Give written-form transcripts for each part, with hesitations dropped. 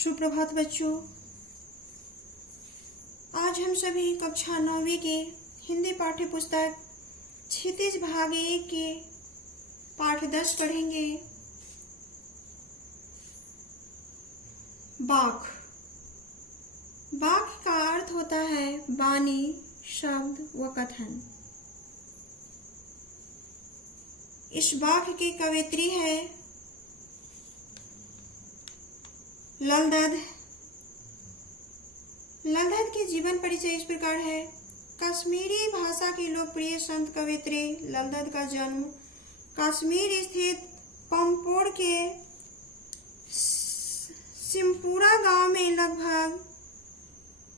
सुप्रभात बच्चों। आज हम सभी कक्षा 9वीं के हिंदी पाठ्य पुस्तक क्षितिज भाग 1 के पाठ 10 पढ़ेंगे। वाक। वाक का अर्थ होता है वाणी, शब्द व कथन। इस वाक की कवयित्री है ललदद। ललदद के जीवन परिचय इस प्रकार है। कश्मीरी भाषा की लोकप्रिय संत कवयित्री ललदद का जन्म कश्मीर स्थित पंपोर के सिमपुरा गांव में लगभग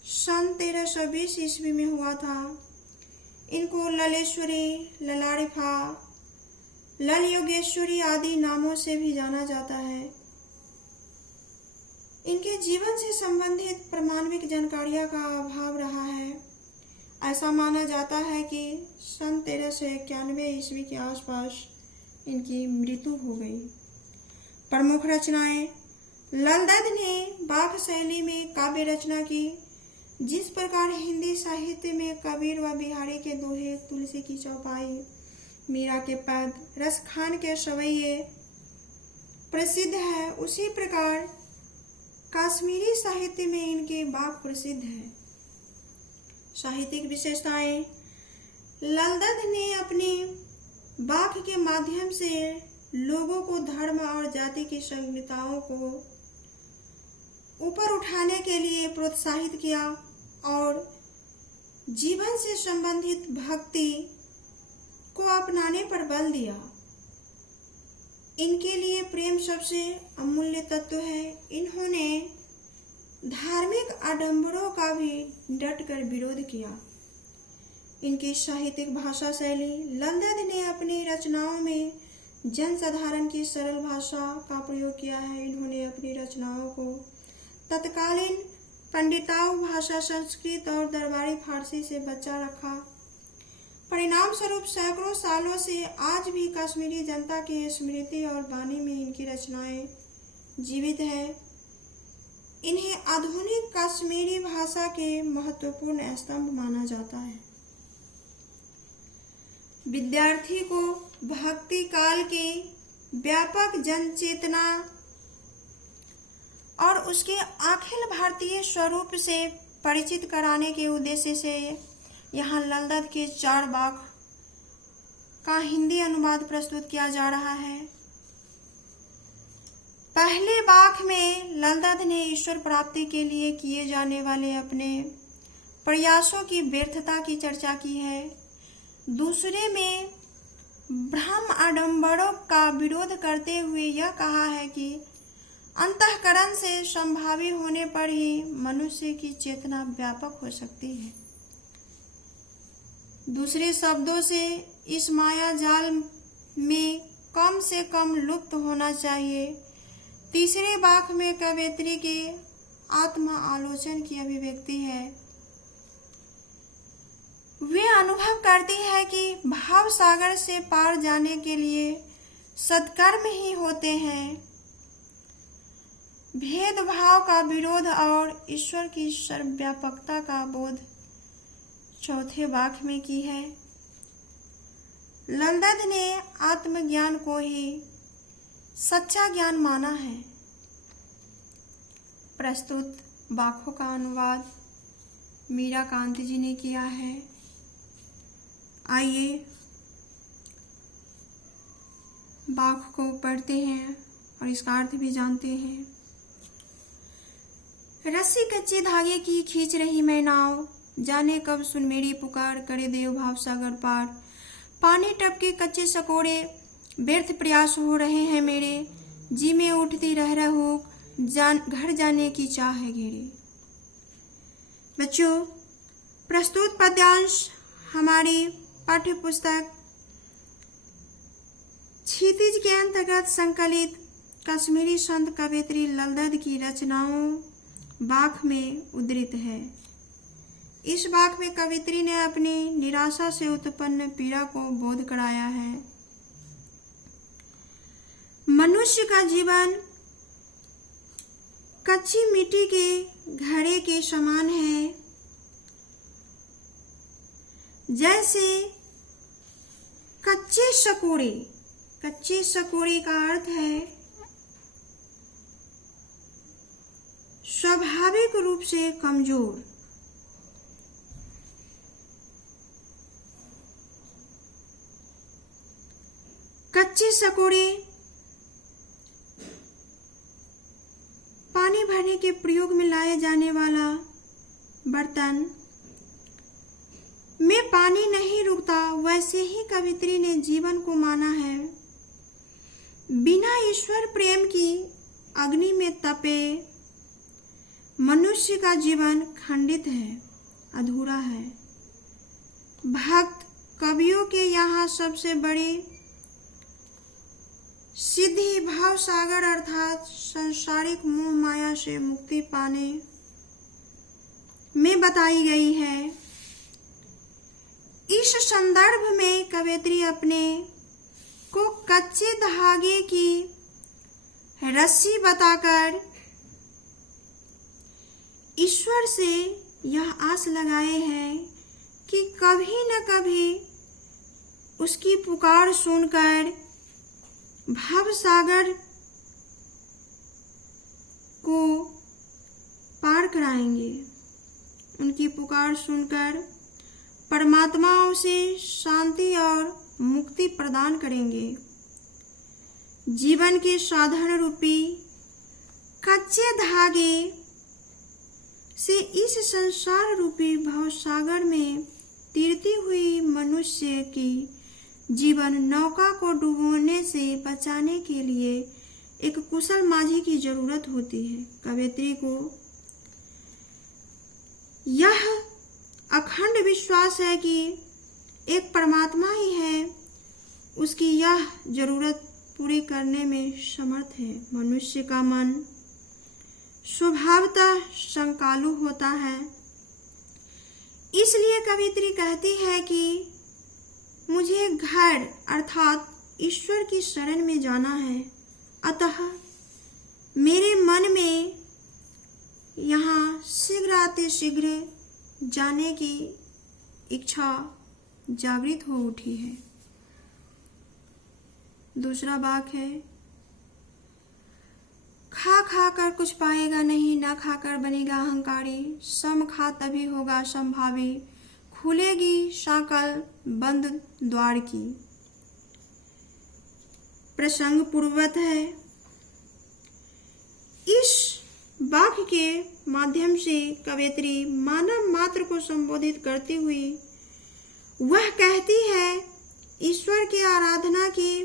सन 1320 ईस्वी में हुआ था। इनको ललेश्वरी, ललारिफा, लल योगेश्वरी आदि नामों से भी जाना जाता है। इनके जीवन से संबंधित प्रामाणिक जानकारियों का अभाव रहा है। ऐसा माना जाता है कि सन 1391 ईस्वी के आसपास इनकी मृत्यु हो गई। प्रमुख रचनाएं। ललदद ने वाक शैली में काव्य रचना की। जिस प्रकार हिंदी साहित्य में कबीर व बिहारी के दोहे, तुलसी की चौपाई, मीरा के पद, रसखान के सवैये प्रसिद्ध है, उसी प्रकार कश्मीरी साहित्य में इनके वाक प्रसिद्ध है। साहित्यिक विशेषताएं। ललदद ने अपने वाक के माध्यम से लोगों को धर्म और जाति की संगीताओं को ऊपर उठाने के लिए प्रोत्साहित किया और जीवन से संबंधित भक्ति को अपनाने पर बल दिया। इनके लिए प्रेम सबसे अमूल्य तत्व है। इन्होंने धार्मिक आडंबरों का भी डटकर विरोध किया। इनकी साहित्यिक भाषा शैली। ललदद ने अपनी रचनाओं में जनसाधारण की सरल भाषा का प्रयोग किया है। इन्होंने अपनी रचनाओं को तत्कालीन पंडिताऊ भाषा संस्कृत और दरबारी फारसी से बचा रखा। परिणाम स्वरूप सैकड़ों सालों से आज भी कश्मीरी जनता की स्मृति और वाणी में इनकी रचनाएं जीवित है। इन्हें आधुनिक कश्मीरी भाषा के महत्वपूर्ण स्तंभ माना जाता है। विद्यार्थी को भक्ति काल के व्यापक जन चेतना और उसके अखिल भारतीय स्वरूप से परिचित कराने के उद्देश्य से यहाँ ललदद के 4 वाक का हिंदी अनुवाद प्रस्तुत किया जा रहा है। पहले वाक में ललदद ने ईश्वर प्राप्ति के लिए किए जाने वाले अपने प्रयासों की व्यर्थता की चर्चा की है। दूसरे में भ्रम आडंबरों का विरोध करते हुए यह कहा है कि अंतःकरण से संभावी होने पर ही मनुष्य की चेतना व्यापक हो सकती है। दूसरे शब्दों से इस माया जाल में कम से कम लुप्त होना चाहिए। तीसरे वाक में कवयित्री के आत्म आलोचन की अभिव्यक्ति है। वे अनुभव करती है कि भाव सागर से पार जाने के लिए सत्कर्म ही होते हैं। भेदभाव का विरोध और ईश्वर की सर्वव्यापकता का बोध चौथे वाक में की है। ललदद ने आत्मज्ञान को ही सच्चा ज्ञान माना है। प्रस्तुत वाकों का अनुवाद मीरा कांति जी ने किया है। आइए वाक को पढ़ते हैं और इसका अर्थ भी जानते हैं। रस्सी कच्चे धागे की खींच रही मैं नाव, जाने कब सुन मेरी पुकार, करे देव भाव सागर पार। पानी टपके कच्चे सकोड़े, व्यर्थ प्रयास हो रहे हैं मेरे, जी में उठती रह रहूं, घर जाने की चाह है घेरे। बच्चों, प्रस्तुत पद्यांश हमारी पाठ्य पुस्तक क्षितिज के अंतर्गत संकलित कश्मीरी संत कवयित्री ललदद की रचनाओं वाक में उद्धृत है। इस वाक में कवयित्री ने अपनी निराशा से उत्पन्न पीड़ा को बोध कराया है। मनुष्य का जीवन कच्ची मिट्टी के घड़े के समान है। जैसे कच्चे सकोड़े, कच्चे सकोड़े का अर्थ है स्वाभाविक रूप से कमजोर। कच्चे सकोड़े पानी भरने के प्रयोग में लाए जाने वाला बर्तन में पानी नहीं रुकता, वैसे ही कवित्री ने जीवन को माना है। बिना ईश्वर प्रेम की अग्नि में तपे मनुष्य का जीवन खंडित है, अधूरा है। भक्त कवियों के यहाँ सबसे बड़ी सिद्धि भाव सागर अर्थात संसारिक मोह माया से मुक्ति पाने में बताई गई है। इस संदर्भ में कवित्री अपने को कच्चे धागे की रस्सी बताकर ईश्वर से यह आस लगाए हैं कि कभी न कभी उसकी पुकार सुनकर भव सागर को पार कराएंगे। उनकी पुकार सुनकर परमात्मा उसे शांति और मुक्ति प्रदान करेंगे। जीवन के साधन रूपी कच्चे धागे से इस संसार रूपी भव सागर में तैरती हुई मनुष्य की जीवन नौका को डूबने से बचाने के लिए एक कुशल माझी की जरूरत होती है। कवित्री को यह अखंड विश्वास है कि एक परमात्मा ही है उसकी यह जरूरत पूरी करने में समर्थ है। मनुष्य का मन स्वभावतः संकालु होता है, इसलिए कवित्री कहती है कि मुझे घर अर्थात ईश्वर की शरण में जाना है। अतः मेरे मन में यहाँ शीघ्र आते शीघ्र जाने की इच्छा जागृत हो उठी है। दूसरा वाक्य है, खा खा कर कुछ पाएगा नहीं, ना खाकर बनेगा अहंकारी। सम खा तभी होगा संभावी, खुलेगी साकल बंद द्वार की। प्रसंग पूर्ववत है। इस वाक्य के माध्यम से कवित्री मानव मात्र को संबोधित करती हुई वह कहती है, ईश्वर की आराधना की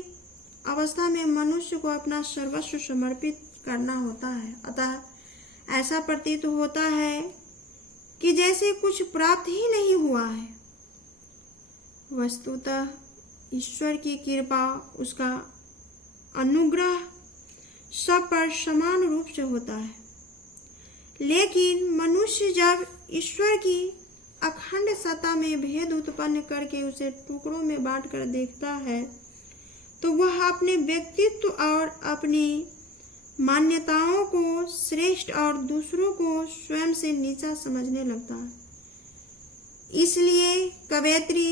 अवस्था में मनुष्य को अपना सर्वस्व समर्पित करना होता है। अतः ऐसा प्रतीत होता है कि जैसे कुछ प्राप्त ही नहीं हुआ है। वस्तुतः ईश्वर की कृपा, उसका अनुग्रह सब पर समान रूप से होता है, लेकिन मनुष्य जब ईश्वर की अखंड सत्ता में भेद उत्पन्न करके उसे टुकड़ों में बांटकर देखता है तो वह अपने व्यक्तित्व और अपनी मान्यताओं को श्रेष्ठ और दूसरों को स्वयं से नीचा समझने लगता है। इसलिए कवित्री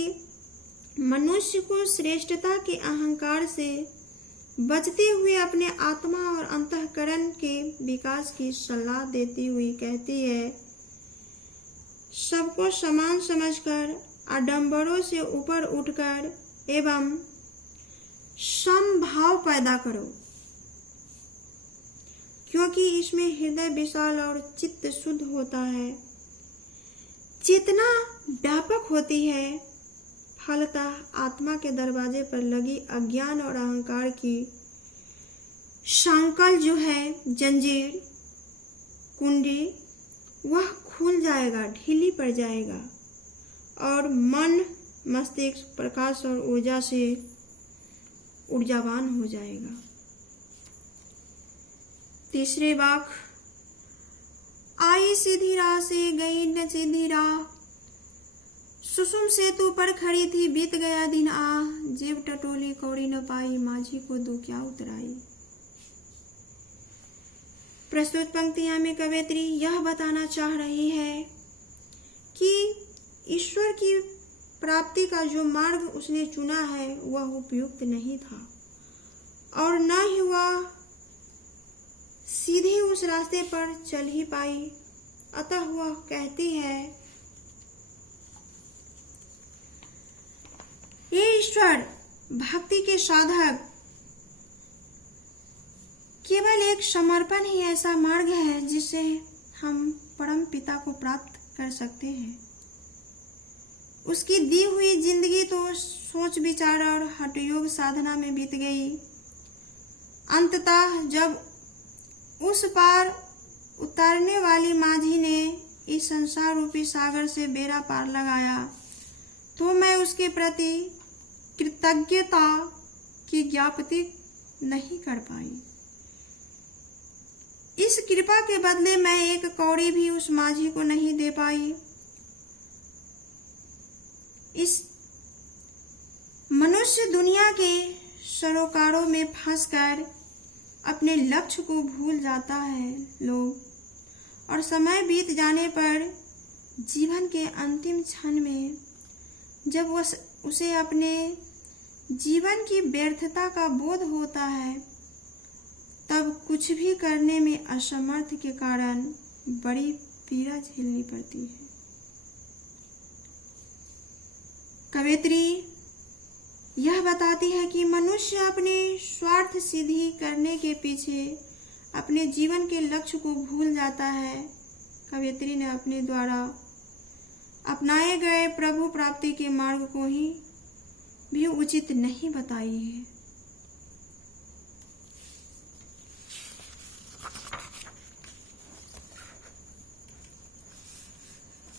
मनुष्य को श्रेष्ठता के अहंकार से बचते हुए अपने आत्मा और अंतःकरण के विकास की सलाह देती हुई कहती है, सबको समान समझकर आडंबरों से ऊपर उठकर एवं समभाव पैदा करो, क्योंकि इसमें हृदय विशाल और चित्त शुद्ध होता है। चेतना व्यापक होती है, फलतः आत्मा के दरवाजे पर लगी अज्ञान और अहंकार की संकल जो है जंजीर कुंडी वह खुल जाएगा, ढीली पड़ जाएगा और मन मस्तिष्क प्रकाश और ऊर्जा से ऊर्जावान हो जाएगा। तीसरे वाक्य, आई सीधी राह से गई न सीधी राह, सुसुम सेतु पर खड़ी थी बीत गया दिन आ, जेब टटोली कौड़ी न पाई, माझी को दो क्या उतराई। प्रस्तुत पंक्तियां में कवयित्री यह बताना चाह रही है कि ईश्वर की प्राप्ति का जो मार्ग उसने चुना है वह उपयुक्त नहीं था और न ही वह सीधे उस रास्ते पर चल ही पाई। अतः वह कहती है, ये ईश्वर भक्ति के साधक, केवल एक समर्पण ही ऐसा मार्ग है जिससे हम परम पिता को प्राप्त कर सकते हैं। उसकी दी हुई जिंदगी तो सोच विचार और हठयोग साधना में बीत गई। अंततः जब उस पार उतारने वाली माझी ने इस संसार रूपी सागर से बेड़ा पार लगाया तो मैं उसके प्रति कृतज्ञता की ज्ञापति नहीं कर पाई। इस कृपा के बदले मैं एक कौड़ी भी उस माझी को नहीं दे पाई। इस मनुष्य दुनिया के सरोकारों में फंसकर अपने लक्ष्य को भूल जाता है लोग, और समय बीत जाने पर जीवन के अंतिम क्षण में जब उसे अपने जीवन की व्यर्थता का बोध होता है तब कुछ भी करने में असमर्थ के कारण बड़ी पीड़ा झेलनी पड़ती है। कवयित्री यह बताती है कि मनुष्य अपने स्वार्थ सिद्धि करने के पीछे अपने जीवन के लक्ष्य को भूल जाता है। कवयित्री ने अपने द्वारा अपनाए गए प्रभु प्राप्ति के मार्ग को ही भी उचित नहीं बताई है।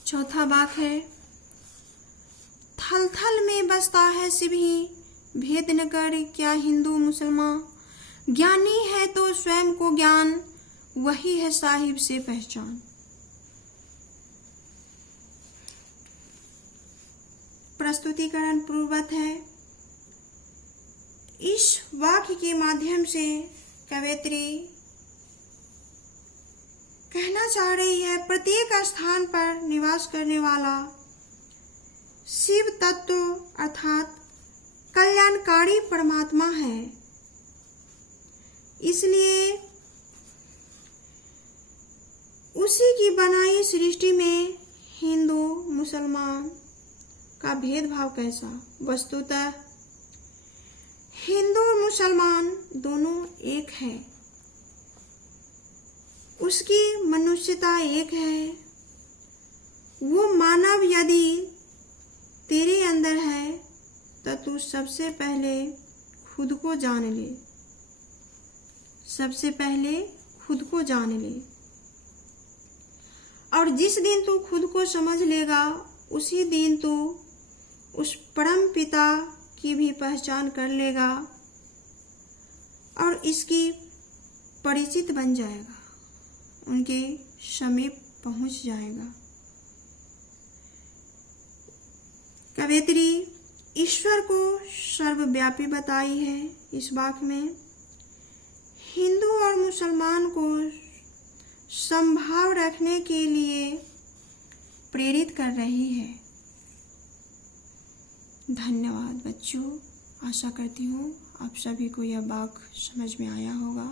चौथा वाक है, थल थल में बसता है सिभी, भेद न कर क्या हिंदू मुसलमान, ज्ञानी है तो स्वयं को ज्ञान, वही है साहिब से पहचान। प्रस्तुतिकरण पूर्ववत है। इस वाक्य के माध्यम से कवयित्री कहना चाह रही है, प्रत्येक स्थान पर निवास करने वाला शिव तत्व अर्थात कल्याणकारी परमात्मा है। इसलिए उसी की बनाई सृष्टि में हिंदू मुसलमान का भेदभाव कैसा? वस्तुतः हिंदू और मुसलमान दोनों एक है, उसकी मनुष्यता एक है। वो मानव यदि तेरे अंदर है तो तू सबसे पहले खुद को जान ले, सबसे पहले खुद को जान ले, और जिस दिन तू खुद को समझ लेगा उसी दिन तू उस परम पिता की भी पहचान कर लेगा और इसकी परिचित बन जाएगा, उनके समीप पहुंच जाएगा। कवयित्री ईश्वर को सर्वव्यापी बताई है इस वाक्य में, हिंदू और मुसलमान को समभाव रखने के लिए प्रेरित कर रही है। धन्यवाद बच्चों, आशा करती हूँ आप सभी को यह वाक्य समझ में आया होगा।